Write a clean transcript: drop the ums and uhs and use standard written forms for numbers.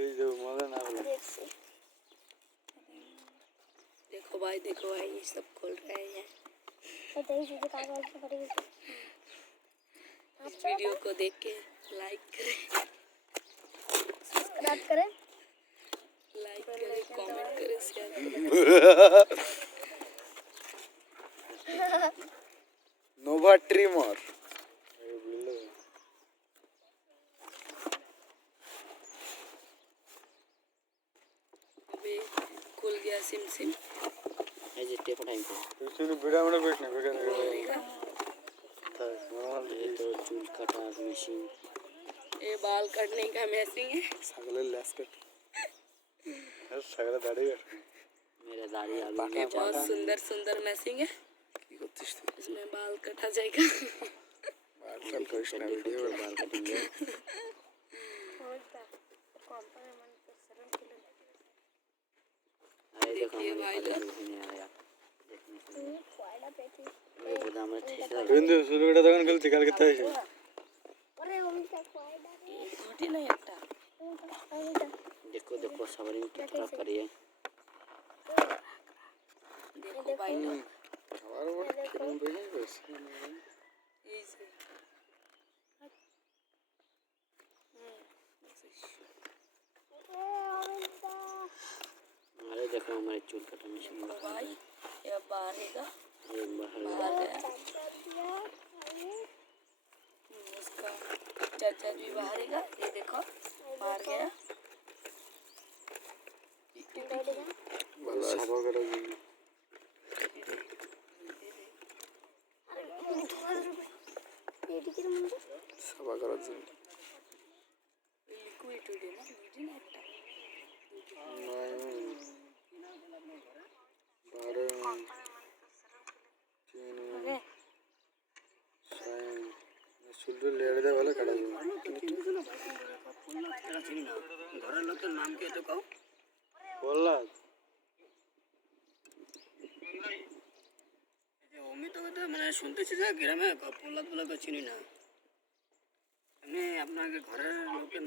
এই যে মজা না হলো। देखो भाई ये सब खोल रहे हैं। इस वीडियो को देख के लाइक करें, सब्सक्राइब करें, कमेंट करें, शेयर करें। नोवा ट्रिमर अबे खुल गया सिम सिम। এই যে টেপ টাইম তুই ভিডিও আমরা করিস না ভিডিও এই তো চুল কাটা মেশিন ये बाल काटने का मैसिंग है। ছাগলের ল্যাস কাট ছাগলের দাড়ি কাট मेरा दाढ़ी अभी बहुत सुंदर सुंदर मैसिंग है। কি করছিস তুই इसमें बाल काटा जाएगा। বাল টাল করিস না ভিডিও बाल काटेंगे अरे देखो देखिए भाई लोग। नहीं आया ये गोदाम में ठेसा বিন্দু সুলুটা দোকান খুলছি কালকে তাই झूठी नहीं हटता। देखो देखो सवारी में क्या करिए देखो भाई लोग আবার ওটা কেমন বেরিয়ে গেছে यही से। अरे देखो हमारे चूल कटा मशीन देखो भाई ये अब बाहरेगा, ये बाहर बाहर गया। इसका चाचा भी बाहरेगा, ये देखो बाहर गया। ভালো সাবা করে সাবা করার জন্য लिक्विड उड़े ना मीठी ना একটা। চুলটা লেড়ে দেওয়া ভালো কাটা যাবে ঘরের লোকের নাম কে তো কও বললাম আমি তো মানে শুনতেছি যে গ্রামে প্রহ্লাদ বলে তো চিনি না। আমি আপনাকে ঘরের লোকের